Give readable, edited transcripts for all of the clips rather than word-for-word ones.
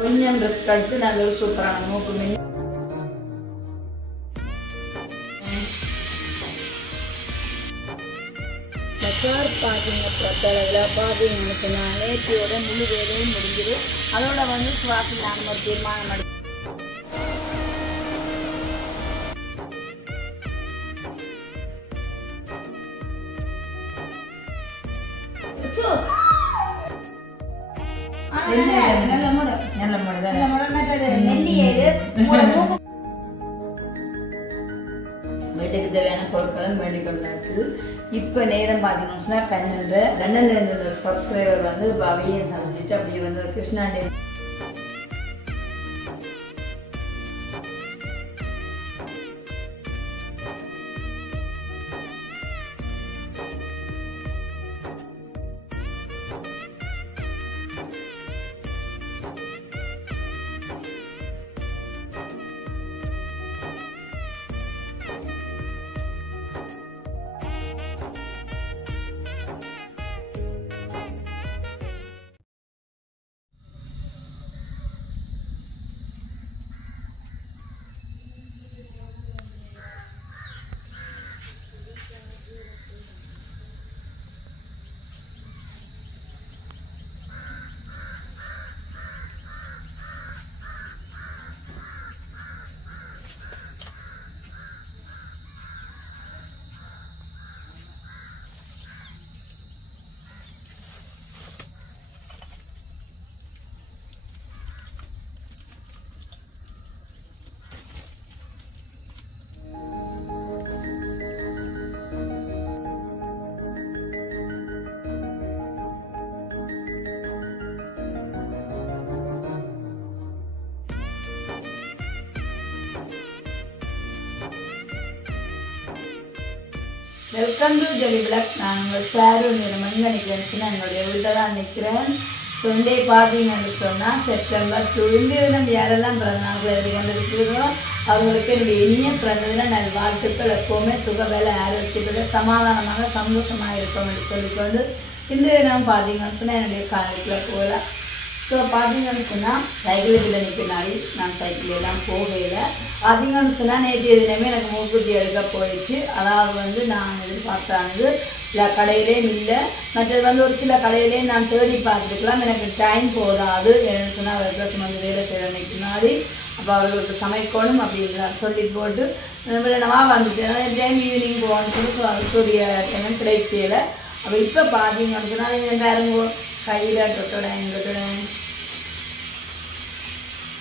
கொஞ்சம் ரிஸ்க் எடுத்து நல்ல ஒரு சூப்பரான மூக்கு மின்னி கார் பார்க்கிங்கை பொறுத்தளவில் பார்த்தீங்கன்னு சொன்னால் நேற்றையோட முழு வேலையும் முடிஞ்சுது. அதோட வந்து சுவாசி நாங்கள் ஒரு தீர்மானம் வீட்டுக்கு தேவையான பொருட்களும் வேண்டிக்கொண்டாச்சு. இப்போ நேரம் பார்த்தீங்கன்னு சொன்னால் 12 இருந்து ஒரு சப்ஸ்கிரைபர் வந்து அவையை சந்திச்சுட்டு அப்படி வந்து கிருஷ்ணாண்டி வெல்கம் டு ஜெலி விளாக். நான் உங்கள் சாரு நிறமங்க நிற்கிறேன். என்னுடைய வீட்டில் தான் நிற்கிறேன். ஸோ இன்றைய பார்த்தீங்கன்னு சொன்னால் செப்டம்பர் 2 இந்த தினம் யாரெல்லாம் பிறந்த நாட்கள் எழுதி கொண்டிருக்கிறோம் அவங்களுக்கு என்னுடைய இனிய பிறந்ததில் நான் வாழ்த்துக்கள் எப்போவுமே சுகவேலை ஆரோக்கியத்தில் சமாதானமாக சந்தோஷமாக இருக்கும் என்று சொல்லிக்கொண்டு இந்த தினம் பார்த்தீங்கன்னு சொன்னால் என்னுடைய காலேஜில் போகலாம். ஸோ பார்த்தீங்கன்னு சொன்னால் சைக்கிளுக்குள்ள நிற்கினாடி நான் சைக்கிள் எல்லாம் போகல. பார்த்தீங்கன்னு சொன்னால் நேற்றைய தினமே எனக்கு மூக்குத்தி எடுக்க போயிடுச்சு. அதாவது வந்து நான் எதிர்பார்த்தானது சில கடையிலேயும் இல்லை, மற்றது வந்து ஒரு சில கடையிலேயும் நான் தேடி பார்த்துருக்கலாம். எனக்கு டைம் போதாது என்னென்னு சொன்னால் அவர்களுக்கு வந்து வேலை செய்கிற நிற்கினாடி அப்போ அவர்களுக்கு சமைக்கணும் அப்படின்னு சொல்லி போட்டு விடனமாக வந்துட்டேன். டைம் ஈவினிங் போகணும்னு சொல்லி அதுக்குரிய டைம் கிடைக்கல. அப்போ இப்போ பார்த்தீங்கன்னு சொன்னால் வேறுங்கோ கையில் தொட்டோட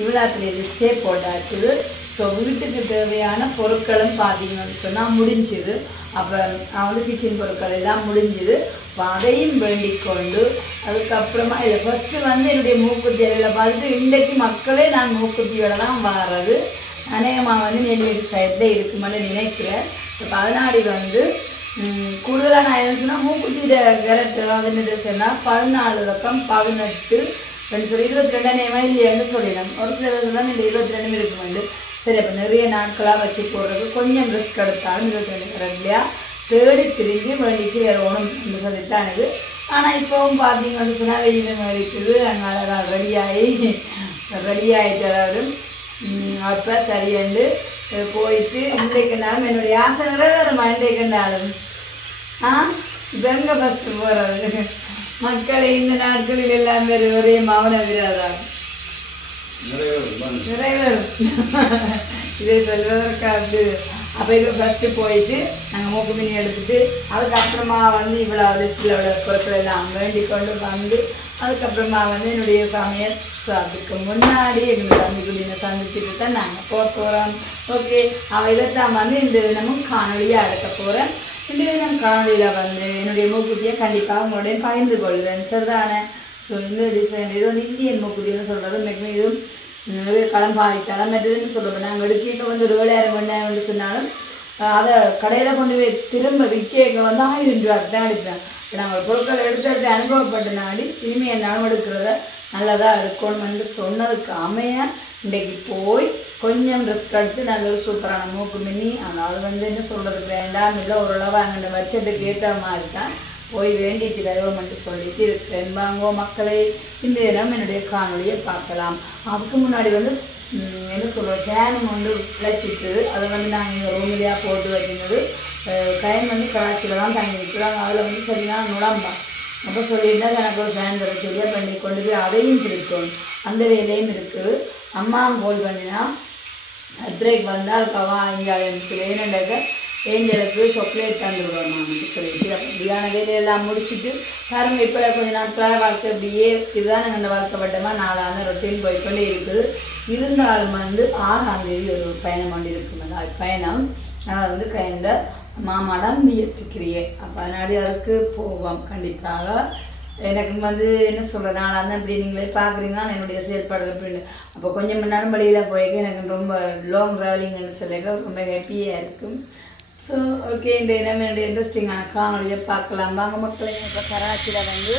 இவ்வளோ லிஸ்டே போட்டாச்சுது. ஸோ வீட்டுக்கு தேவையான பொருட்களும் பார்த்தீங்கன்னு சொன்னால் முடிஞ்சுது. அப்போ நான் வந்து கிச்சன் பொருட்கள் எல்லாம் முடிஞ்சுது. அப்போ அதையும் வேண்டிக் கொண்டு அதுக்கப்புறமா இதை ஃபஸ்ட்டு வந்து என்னுடைய மூக்குத்தி அறையில் பார்த்துட்டு இன்றைக்கு மக்களே நான் மூக்குத்தியோட தான் வர்றது அநேகமாக வந்து நெல்வேலி சைடில் இருக்குமென்னு நினைக்கிறேன். இப்போ 14 வந்து கூடுதலாக நான் என்ன சொன்னால் மூக்குத்தியோட கேரட் வந்து சொன்னால் 14 பக்கம் 18 சொல்லி 22 இல்லையான்னு சொல்லிடலாம். ஒரு சில தான் இந்த 22 இருக்கும் வந்து சரி. அப்போ நிறைய நாட்களாக வச்சு போடுறது கொஞ்சம் ரிஸ்க் எடுத்தாலும் 22 கேரட் இல்லையா தேடி திரும்பி வேண்டிக்கு வரணும் என்று சொல்லிட்டானுது. ஆனால் இப்போவும் பார்த்தீங்கன்னு சொன்னால் வெயில் இருக்குது. அங்கே அழகாக ரெடி ஆகிட்டு அப்போ சரியண்டு போயிட்டு இன்றைக்குனாலும் என்னுடைய ஆசை நிறைவேறுமா இன்றைக்குனாலும் இப்போ எங்கே ஃபஸ்ட்டு போகிறது மக்களை இந்த நாட்களில் எல்லாம் பேர் ஒரே மௌன விராதான் நிறைவேறும் இதை சொல்வதற்காக. அப்போ இது ஃபஸ்ட்டு போயிட்டு நாங்கள் மூக்கு மினி எடுத்துட்டு அதுக்கப்புறமா வந்து இவ்வளோ லிஸ்ட்டில் உள்ள பொருட்கள் எல்லாம் வேண்டிக் கொண்டு வந்து அதுக்கப்புறமா வந்து என்னுடைய சமையல். ஸோ அதுக்கு முன்னாடி எங்கள் தம்பிக்குடியை சந்திச்சுட்டு தான் நாங்கள் போகிறோம். ஓகே, அவள் இதைத்தான் வந்து இந்த தினமும் காணொலியாக எடுக்க போகிறேன். இந்த தினம் காணொலியில் வந்து என்னுடைய மூக்குத்தியை கண்டிப்பாக உங்களுடைய பகிர்ந்து கொள்வேன் சரிதானே. ஸோ இந்த டிசைன் இது வந்து இந்தியன் மூக்குத்தின்னு சொல்கிறது மிகவும் இதுவும் களம்பாவிட்டாலும் மெட்டதுன்னு சொல்லுவேன். நாங்கள் எடுக்க வந்து ஒரு 7,000 பண்ண சொன்னாலும் அதை கடையில் கொண்டு போய் திரும்ப விற்க வந்து 1000 ரூபாய்க்கு தான் எடுப்பேன். நாங்கள் பொருட்களை எடுத்து அனுபவப்பட்ட நாடி இனிமேல் என்னாலும் எடுக்கிறத நல்லதாக எடுக்கணும்னு சொன்னதுக்கு அமைய இன்றைக்கு போய் கொஞ்சம் ரிஸ்க் எடுத்து நல்ல ஒரு சூப்பரான மூக்கு மின்னி அதாவது வந்து என்ன சொல்கிறது வேண்டாம் இல்லை ஓரளவு அங்கே பட்ஜெட்டுக்கு ஏற்ற மாதிரி தான் போய் வேண்டிட்டு வருவோம் என்று சொல்லிட்டு இருக்கிறேன். வாங்கோ மக்களை, இந்த தினம் என்னுடைய காணொலியை பார்க்கலாம். அதுக்கு முன்னாடி வந்து என்ன சொல்கிறோம், ஃபேனும் வந்து விளைச்சிட்டு அதை வந்து நாங்கள் எங்கள் ரூமிலேயே போட்டு வச்சுருந்தது. கயன் வந்து கராச்சியில் தான் தங்கி நிற்கிறாங்க. அதில் வந்து சரியான நுழம்பா. அப்போ சொல்லியிருந்தா எனக்கு ஒரு ஃபேன் தர சொல்லியாக பண்ணி கொண்டு போய் அதையும் திருத்தோம். அந்த வேலையும் இருக்குது. அம்மாவும் கோல் பண்ணினா பிரேக் வந்தால் கவா இங்கே ஏனண்டாக்க ஏஞ்சலுக்கு சாக்லேட் தந்துடுவோம் நான் சொல்லிட்டு அப்படியான வேலையெல்லாம் முடிச்சுட்டு பாருங்க. இப்போ கொஞ்சம் நாட்களாக வாழ்க்கை இப்படியே இதுதான் எங்கள் வாழ்க்கைப்பட்டமா நாளான ரொட்டீன் போய்கொண்டே இருக்குது. இருந்தாலும் வந்து 6ஆம் தேதி ஒரு பயணம் கொண்டு இருக்கும். பயணம் வந்து கைண்ட மாமாடம் முயற்சிக்கிறியே. அப்போ அதனாடி அதுக்கு போவோம் கண்டிப்பாக. எனக்கு வந்து என்ன சொல்கிறேன், நான் அந்த இப்படி நீங்களே பார்க்குறீங்கன்னா என்னுடைய செயல்பாடுகள் அப்படின்னு. அப்போ கொஞ்சம் மணி நேரம் வழியில் போய்க்க எனக்கு ரொம்ப லாங் ட்ராவலிங்னு சொல்லிக்க ரொம்ப ஹாப்பியாக இருக்கும். ஸோ ஓகே, இந்த இனம் என்னுடைய இன்ட்ரெஸ்டிங்கான காணொலியை பார்க்கலாம் வாங்க மக்களை. இப்போ கராச்சியில் வந்து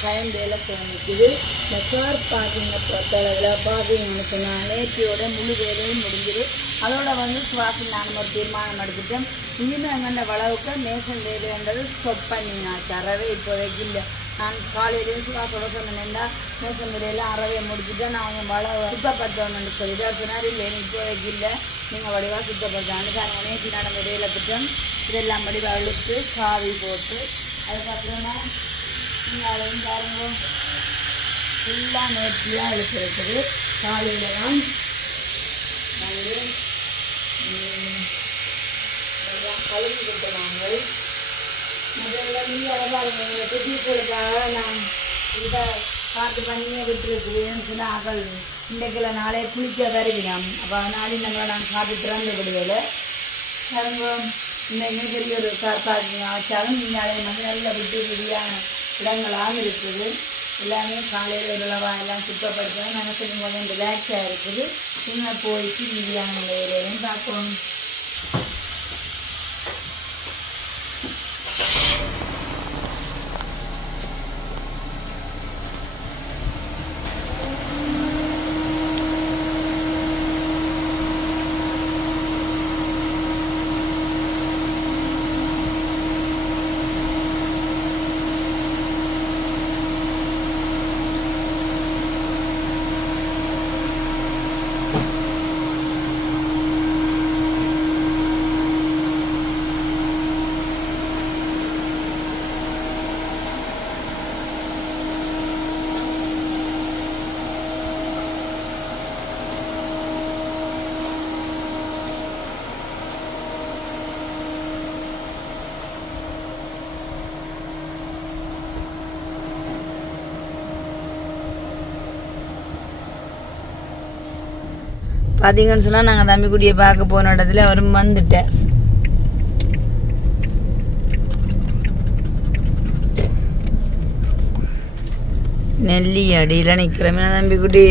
ட்ரெயின் வேலை நிற்குது. இந்த கார் பார்க்கிங்கை பொறுத்தளவில் பார்க்கிங்னு சொன்னால் நேற்றையோட முழு வேலையும் முடிஞ்சுது. அதோட வந்து சுவாசம் நாங்கள் ஒரு தீர்மானம் எடுத்துட்டோம். இனிமேல் எங்கண்ட வளவுக்கு நேஷன் வேலைன்றது ஸ்டாப் பண்ணினாச்சு. அறவே இப்போதைக்கு இல்லை. நான் காலையிலேயும் சுவாசோட சொன்னேன்டா நேஷன் வேலையெல்லாம் அறவே முடிச்சுட்டேன். நான் கொஞ்சம் வளவை சுத்தப்படுத்தணும்னு சொல்லிட்டு சொன்னார். இல்லை இப்போதைக்கு இல்லை, நீங்கள் வடிவாக சுத்தப்படுத்தான்னு நாங்கள் நேற்று நடந்த வேலை திட்டம் இதெல்லாம் வடிவாக இழுத்து காவி போட்டு அதுக்கப்புறமா நீங்கள் அதையும் பாருங்க ஃபுல்லாக நேர்த்தியாக இழுத்துருக்குது. காலையில் தான் வந்து எல்லாம் கழுவி விட்டுனாங்க. முதல்ல நீங்கள் அதை பாருங்க, எங்களுக்கு டீச்சருக்காக நான் இதை பார்த்து பண்ணியே விட்டுருக்குதுன்னு சொன்னால் அகல் இன்றைக்கில் நாளே குளிக்க வருவினோம். அப்போ அதனால நாங்கள் காட்டு திறந்து விடுதலை சருங்கம் இன்னைக்கு பெரிய ஒரு கார் பார்க்கிங் ஆச்சாலும் நீங்கள் அதை வந்து நல்ல விட்டு விதியான இடங்களாக இருக்குது. எல்லாமே காலையில் உள்ளவா எல்லாம் சுத்தப்படுத்தணும். நமக்கு கொஞ்சம் ரிலாக்ஸாக இருக்குது. நீங்கள் போயிட்டு விதியான வேலையும் பார்க்கணும். பார்த்தீங்கன்னு சொன்னால் நாங்கள் தம்பிக்குட்டியை பார்க்க போன இடத்துல அவரும் வந்துட்டேன். நெல்லி அடியில் நிற்கிறமே தம்பிக்குட்டி.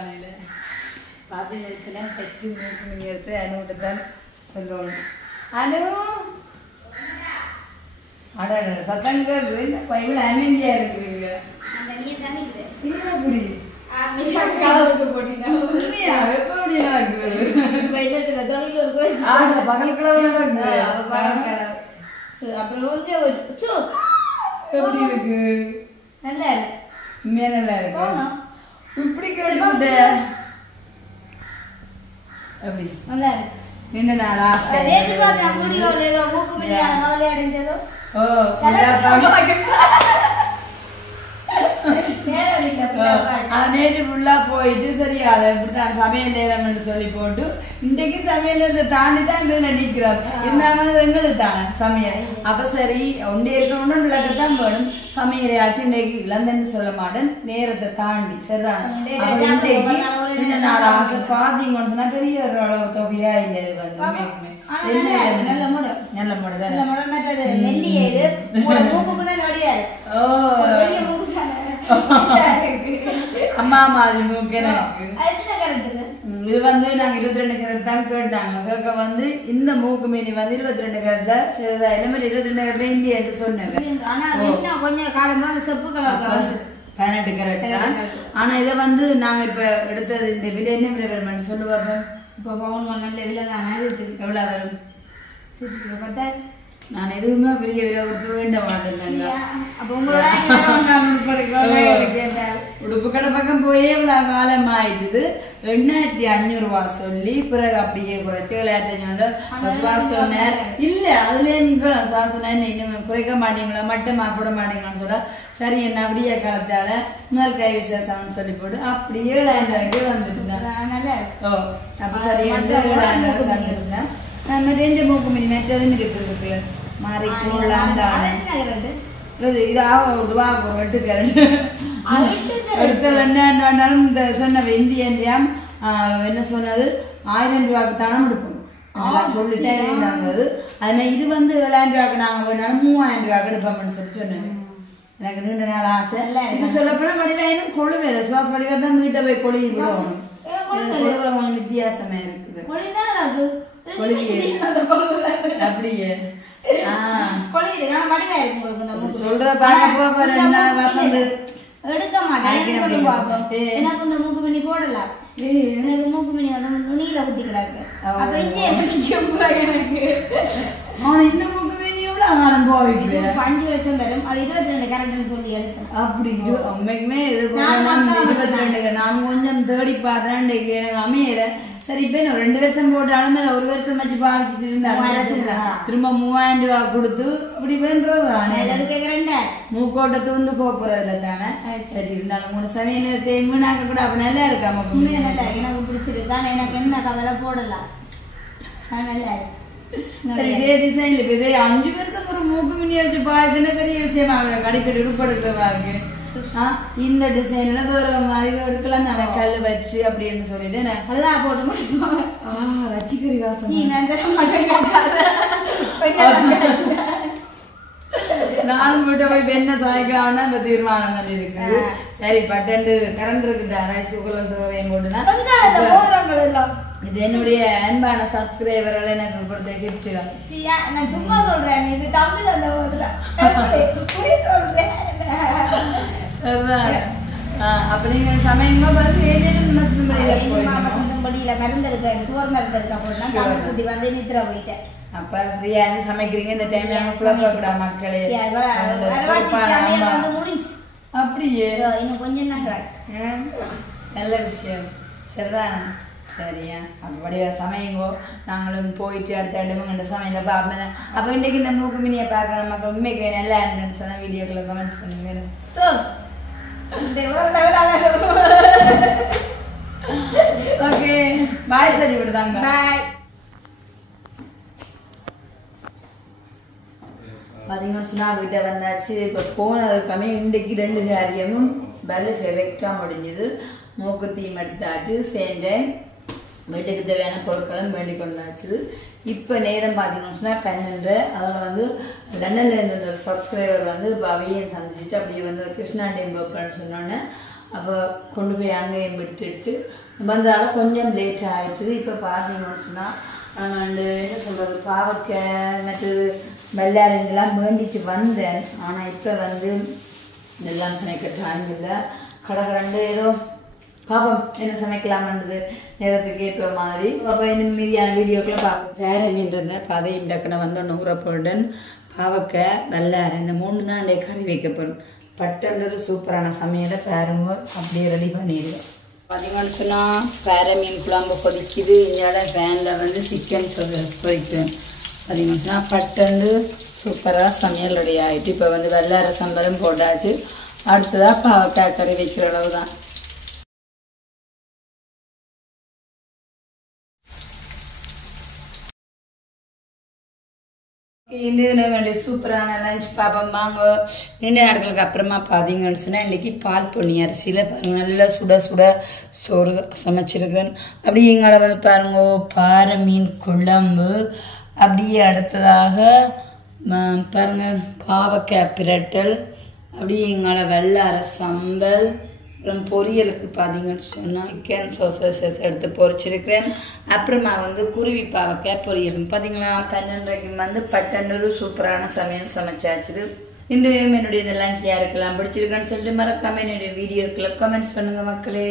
காலையில் பார்த்தீங்கன்னா ஃபஸ்ட்டு மூக்கு எடுத்து அனுகிட்ட தான் சொல்லணும். அனு அட சத்தங்கள் இவ்வளோ அமைதியாக இருக்குறீங்க. அப்படி எப்படி இருக்கு? நல்லா இருக்கு. நல்லா இருக்கு. இப்படி கேட்டு எப்படி நல்லா இருக்கு. நின்று நான் ஆசை நேற்று ஃபுல்லா போயிட்டு சரி அதை இப்படித்தான் சமையல் நேரம்னு சொல்லி போட்டு இன்றைக்கு சமையல் நேரத்தை தாண்டி தான் இதுல நிற்கிறோம். இருந்தாலும் எங்களுக்கு தானே சமையல். அப்ப சரி ஒன்றே இருக்கணும் விளக்கத்தான் வேணும். சமையலையாச்சும் இன்றைக்கு இழந்தேன்னு சொல்ல மாட்டேன், நேரத்தை தாண்டி சரிதான். இன்றைக்கு நாலு ஆசை பார்த்தீங்கன்னு சொன்னா பெரிய ஒரு தொகையா இல்லை. இது வந்து நல்ல முறை நல்ல முறை அம்மா மாதிரி மூக்கு எனக்கு இது வந்து நாங்க 22 கேரட் தான் கேட்டாங்க. கேட்க வந்து இந்த மூக்கு மீனி வந்து 22 கேரட்ல சிறிதா எல்லாமே 22 கேரட்ல இல்லையே என்று சொன்னாங்க. கொஞ்சம் காலமா செப்பு கலர் 18 கேரட் தான். ஆனா இதை வந்து நாங்க இப்ப எடுத்தது இந்த விலை என்ன விலை வருமானு சொல்லு பார்ப்போம். இப்போ பவுன் நல்ல விலை தானே. எவ்வளவு வரும்? நான் எதுவுமே பெரிய விலை கொடுத்து வேண்ட மாட்டேன். உடுப்பு கடை பக்கம் போயே இவ்வளவு காலம் ஆயிட்டுது. 8500 ரூபா சொல்லி பிறகு அப்படியே குறைச்சி 7500 சொன்னார். இல்ல அதுல நீங்க சொன்ன இன்னும் குறைக்க மாட்டீங்களா மட்டமா போட மாட்டீங்களான்னு சொல்ல சரி என்ன அப்படியே காலத்தால முதல் கை விசேஷம்னு சொல்லி போட்டு அப்படியே 7000 வந்துருந்தேன். ஓ அப்ப சரி 7000 தந்துருந்தேன். நம்ம ரெண்டு மூக்கு மணி மெச்சதுன்னு இருக்குது மாறி போடலாம் இது ஆவா வெட்டுக்கரண்ட் எடுத்தது என்னன்னாலும் இந்த சொன்ன இந்தியன் என்ன சொன்னது 1000 ரூபாய்க்கு தானே எடுப்போம் சொல்லிட்டே இருந்தது. அது மாதிரி இது வந்து 7000 ரூபாய்க்கு நாங்கள் வேணாலும் 3000 ரூபாய்க்கு எடுப்போம்னு சொல்லி சொன்னேன். எனக்கு நீண்ட நாள் ஆசை. இது சொல்லப்போனா வடிவாயினும் கொழுவேல சுவாச வடிவா தான் வீட்டை போய் கொழுவி விடுவோம். வித்தியாசமே இருக்குது. அப்படியே சொல்ற எடுக்க மாட்டேன். எனக்கு இந்த மூக்கு மணி போடலாம். எனக்கு மூக்கு மணி வந்து நுனியில குத்தி கிடக்கு. இந்த மூக்கு மணி எவ்வளவு காலம் போயிட்டு 5 வருஷம் வரும். அது 22 கேரக்டர்னு சொல்லி எடுத்தேன். அப்படி உண்மைக்குமே இது 22 நான் கொஞ்சம் தேடி பார்த்தேன். எனக்கு அமையல. சரி இப்ப 2 வருஷம் போட்டாலும் 1 வருஷம் வச்சு பாவிச்சுட்டு இருந்தா திரும்ப 3000 ரூபாய் கொடுத்து இப்படி வேண்டது மூக்கோட்டை தூந்து போறதுல தானே. சரி இருந்தாலும் 3 சமையல் தேய்முனாக்க கூட அப்ப நல்லா இருக்கா எனக்கு பிடிச்சிருக்கு. ஆனா எனக்கு என்ன கவலை போடலாம் நல்லா இருக்கு. சரி இதே டிசைன்ல இப்ப இதே 5 வருஷம் ஒரு மூக்கு மினி வச்சு பாருக்குன்னு பெரிய விஷயமா கடைக்கடி உடுப்படுக்கிறவாங்க. இந்த டிசைன்ல வேற மாதிரி எடுக்கலாம் தானே கல் வச்சு அப்படின்னு சொல்லிட்டு நான் போட்டு முடிப்போம். ரச்சிக்கறி வாசம் நானும் விட்டு போய் பெண்ணை சாய்க்கலாம்னா அந்த தீர்மானம் வந்து இருக்குது. சரி பட்டண்டு கரண்ட் இருக்குதா ரைஸ் குக்கர்ல சோறையும் போட்டுனா இது என்னுடைய அன்பான சப்ஸ்கிரைபர்கள் எனக்கு கொடுத்த கிஃப்ட். நான் சும்மா சொல்றேன் இது தம்பி சொல்றேன். அப்ப நீங்க சமையங்க படியில மருந்தெடுக்க சோறு மருந்தெடுக்க போட்டு வந்து நித்திர போயிட்டேன். அப்ப ஃப்ரீயா சமைக்கிறீங்க இந்த டைம்ல குழப்பக்கூடா மக்களே. அப்படியே இன்னும் கொஞ்சம் நல்ல விஷயம் சரிதான். சரியா அப்படியே சமையங்கோ நாங்களும் போயிட்டு அடுத்த இடமும் சமையல பார்ப்பேன். அப்ப இன்னைக்கு இந்த மூக்கு மினியை பார்க்கற மக்கள் உண்மைக்கு நல்லா இருந்துச்சு. சொன்ன வீடியோக்குள்ள கமெண்ட்ஸ் பண்ணுங்க. Okay bye. சரி விடுதாங்க பாய். பார்த்தீங்கன்னா சொன்னா வீட்டை வந்தாச்சு. இப்போ போனதுக்காமே இன்றைக்கு 2 காரியமும் பேலன்ஸ் எஃபெக்டாக முடிஞ்சுது. மூக்குத்தீம் எடுத்தாச்சு. சேம் டைம் வீட்டுக்கு தேவையான பொருட்களும் வேண்டி கொண்டாச்சு. இப்போ நேரம் பார்த்தீங்கன்னு சொன்னால் 12. அதில் வந்து லண்டனில் இருந்த சப்ஸ்கிரைபர் வந்து இப்போ அவையும் சந்திச்சுட்டு அப்படியே வந்து கிருஷ்ணா டெம்பிள்னு சொன்னோன்னே அப்போ கொண்டு போய் அங்கேயும் விட்டுட்டு வந்தாலும் கொஞ்சம் லேட் ஆகிடுச்சு. இப்போ பார்த்தீங்கன்னு சொன்னால் என்ன சொல்கிறது, பாவக்காய் மற்றது வெள்ளாரங்கெல்லாம் வேண்டிட்டு வந்தேன். ஆனால் இப்போ வந்து எல்லாம் சமைக்க டைம் இல்லை. கடற்கரண்டு ஏதோ பாப்போம் என்ன சமைக்கலாம்ன்றது நேரத்துக்கு ஏற்ற மாதிரி. அப்போ இன்னும் மீதியான வீடியோக்களை பார்ப்போம். வேற மீன் இருந்தேன் பதையும் டக்குன்னு வந்து ஒன்று ஊறப்போடன் பாவக்காய் வெள்ளாரை இந்த 3 தான் அண்டே கறி வைக்கப்படும். பட்டன்றது சூப்பரான சமையலை பாருங்க அப்படியே ரெடி பண்ணிடுவேன். பார்த்தீங்கன்னு சொன்னால் வேற மீன் குழம்பு கொதிக்குது. இங்கோட ஃபேனில் வந்து சிக்கன் கொதிக்குவேன். பார்த்தீங்கன்னு சொன்னால் பட்டன்று சூப்பராக சமையல் ரெடி ஆகிட்டு இப்போ வந்து வெள்ளாரை சம்பளம் போட்டாச்சு. அடுத்ததாக பாவக்காய் கறி வைக்கிற அளவு தான். இன்றைய வேண்டிய சூப்பரான லஞ்ச் பார்ப்போம் வாங்க. நீண்ட நாட்களுக்கு அப்புறமா பார்த்தீங்கன்னு சொன்னால் இன்றைக்கி பால் பொன்னி அரிசியில் பாருங்கள் நல்லா சுட சுட சோறு சமைச்சிருக்கேன். அப்படியே எங்களை வந்து பாருங்க பாறை மீன் குழம்பு. அப்படியே அடுத்ததாக பாருங்கள் பாவக்காய் பிரட்டல். அப்படியே எங்களை வெள்ளாரை சம்பல். அப்புறம் பொரியலுக்கு பார்த்தீங்கன்னு சொன்னால் சிக்கன் சோசஸ் எடுத்து பொரிச்சிருக்கிறேன். அப்புறமா வந்து குருவி பாவக்காய் பொரியல். பார்த்தீங்களா 12:30 வந்து பட்டன்னூறு சூப்பரான சமையல் சமைச்சாச்சு. இந்த என்னுடைய இந்த லஞ்ச் யாருக்கெல்லாம் பிடிச்சிருக்குன்னு சொல்லிட்டு மறக்காம என்னுடைய வீடியோக்களை கமெண்ட்ஸ் பண்ணுங்கள் மக்களே.